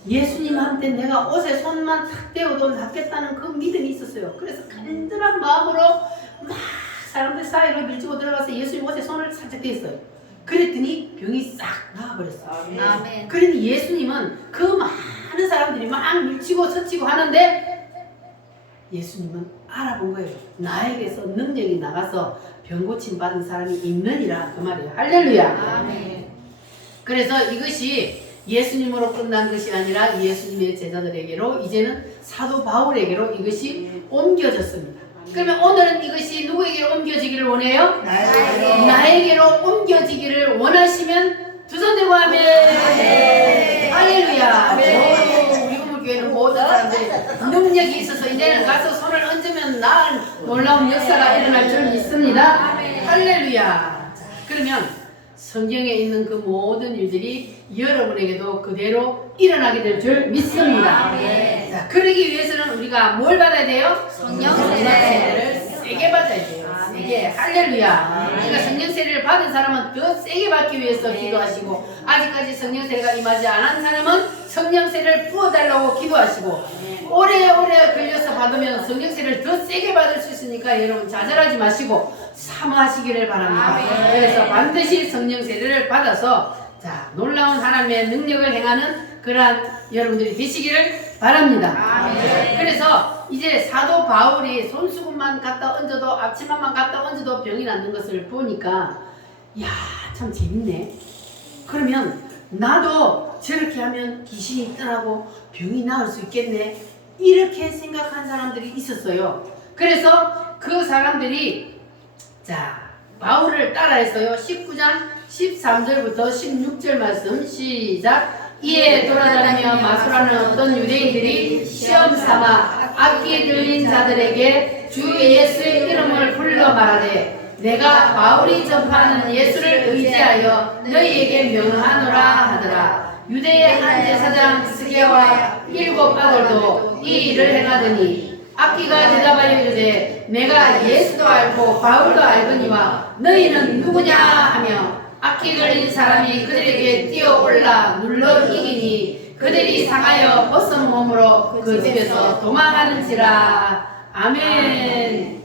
예수님한테 내가 옷에 손만 탁 대어도 낫겠다는 그 믿음이 있었어요. 그래서 간절한 마음으로 막 사람들 사이로 밀치고 들어가서 예수님 옷에 손을 살짝 댔어요. 그랬더니 병이 싹 나아버렸어요. 아멘. 그러니 예수님은 그 많은 사람들이 막 밀치고 서치고 하는데 예수님은 알아본 거예요. 나에게서 능력이 나가서 병 고침 받은 사람이 있느니라 그 말이에요. 할렐루야. 아멘. 그래서 이것이 예수님으로 끝난 것이 아니라 예수님의 제자들에게로 이제는 사도 바울에게로 이것이 옮겨졌습니다. 그러면 오늘은 이것이 누구에게로 옮겨지기를 원해요? 나에게. 나에게로 옮겨지기를 원하시면 두 손 들고 하면 할렐루야. 우리 우물교회는 모든 사람들이 능력이 있어서 이제는 가서 손을 얹으면 나은 놀라운 역사가 일어날 줄 믿습니다. 할렐루야. 자, 그러면 성경에 있는 그 모든 일들이 여러분에게도 그대로 일어나게 될 줄 믿습니다. 아멘. 자, 그러기 위해서는 우리가 뭘 받아야 돼요? 성령 세례를 세례. 세게 받아야 돼요. 아멘. 세게. 할렐루야. 아멘. 그러니까 성령 세례를 받은 사람은 더 세게 받기 위해서 기도하시고 아직까지 성령 세례가 임하지 않은 사람은 성령 세례를 부어달라고 기도하시고 오래오래 걸려서 받으면 성령 세례를 더 세게 받을 수 있으니까 여러분 좌절하지 마시고 사모하시기를 바랍니다. 아멘. 그래서 반드시 성령 세례를 받아서 자 놀라운 하나님의 능력을 행하는 그러한 여러분들이 되시기를 바랍니다. 아멘. 그래서 이제 사도 바울이 손수건만 갖다 얹어도 앞치마만 갖다 얹어도 병이 낫는 것을 보니까 야 참 재밌네. 그러면 나도 저렇게 하면 귀신이 떠나고 병이 나을 수 있겠네. 이렇게 생각한 사람들이 있었어요. 그래서 그 사람들이 자 바울을 따라했어요. 19장 13절부터 16절 말씀 시작. 이에 돌아다니며 마술하는 어떤 유대인들이 시험 삼아 악기 들린 자들에게 주 예수의 이름을 불러 말하되 내가 바울이 전파하는 예수를 의지하여 너희에게 명하노라 하더라. 유대의 한 제사장 스게와 7 아들도 이 일을 행하더니 악기가 대답하여 이르되 내가 예수도 알고 바울도 알거니와 너희는 누구냐 하며 악기 걸린 사람이 그들에게 뛰어올라 눌러 이기니 그들이 상하여 벗은 몸으로 그 집에서 도망하는지라. 아멘.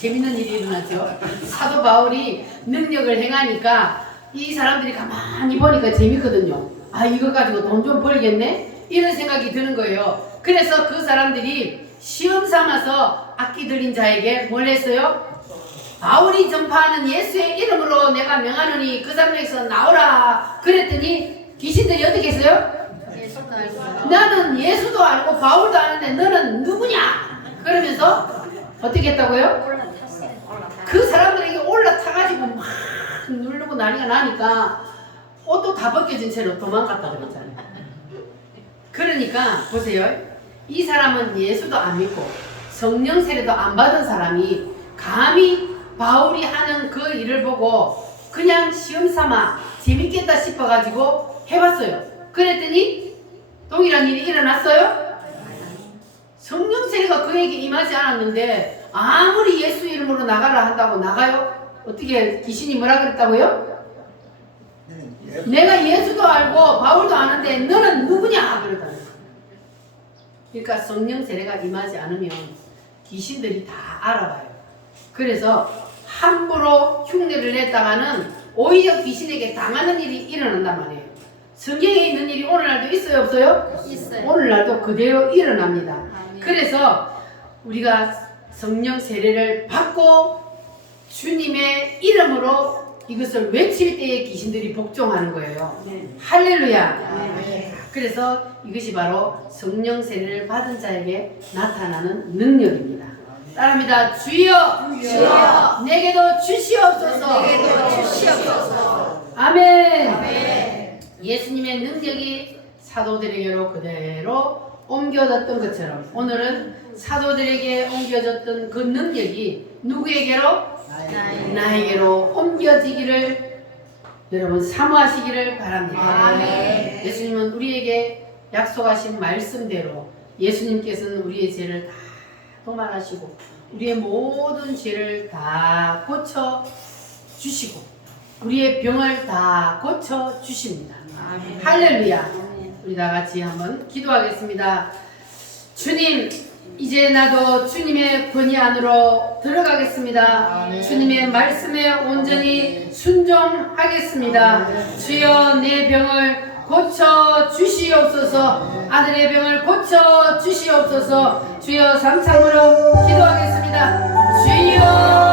재밌는 일이 일어났죠. 사도 바울이 능력을 행하니까 이 사람들이 가만히 보니까 재밌거든요. 아 이거 가지고 돈 좀 벌겠네? 이런 생각이 드는 거예요. 그래서 그 사람들이 시험 삼아서 악기 들린 자에게 뭘 했어요? 바울이 전파하는 예수의 이름으로 내가 명하노니 그 사람에게서 나오라. 그랬더니 귀신들이 어떻게 했어요? 예수도 알고. 나는 예수도 알고 바울도 아는데 너는 누구냐? 그러면서 어떻게 했다고요? 올라탔어요. 그 사람들에게 올라타가지고 막 누르고 난리가 나니까 옷도 다 벗겨진 채로 도망갔다 그랬잖아요. 그러니까 보세요. 이 사람은 예수도 안 믿고 성령 세례도 안 받은 사람이 감히 바울이 하는 그 일을 보고 그냥 시험 삼아 재밌겠다 싶어가지고 해봤어요. 그랬더니 동일한 일이 일어났어요. 성령 세례가 그에게 임하지 않았는데 아무리 예수 이름으로 나가라 한다고 나가요? 어떻게 귀신이 뭐라 그랬다고요? 내가 예수도 알고 바울도 아는데 너는 누구냐? 그러다는 거예요. 그러니까 성령 세례가 임하지 않으면 귀신들이 다 알아봐요. 그래서 함부로 흉내를 냈다가는 오히려 귀신에게 당하는 일이 일어난단 말이에요. 성경에 있는 일이 오늘날도 있어요, 없어요? 있어요. 오늘날도 그대로 일어납니다. 아멘. 그래서 우리가 성령 세례를 받고 주님의 이름으로 이것을 외칠 때에 귀신들이 복종하는 거예요. 네. 할렐루야. 네. 그래서 이것이 바로 성령 세례를 받은 자에게 나타나는 능력입니다. 따라합니다. 주여, 주여, 내게도 주시옵소서. 내게도 주시옵소서. 아멘. 아멘. 예수님의 능력이 사도들에게로 그대로 옮겨졌던 것처럼 오늘은 사도들에게 옮겨졌던 그 능력이 누구에게로? 나에게로 옮겨지기를 여러분 사모하시기를 바랍니다. 아멘. 예수님은 우리에게 약속하신 말씀대로 예수님께서는 우리의 죄를 다 도말하시고 우리의 모든 죄를 다 고쳐 주시고 우리의 병을 다 고쳐 주십니다. 아멘. 할렐루야. 아멘. 우리 다 같이 한번 기도하겠습니다. 주님, 이제 나도 주님의 권위 안으로 들어가겠습니다. 주님의 말씀에 온전히 순종하겠습니다. 주여 내 병을 고쳐 주시옵소서. 아들의 병을 고쳐 주시옵소서. 주여 삼창으로 기도하겠습니다. 주여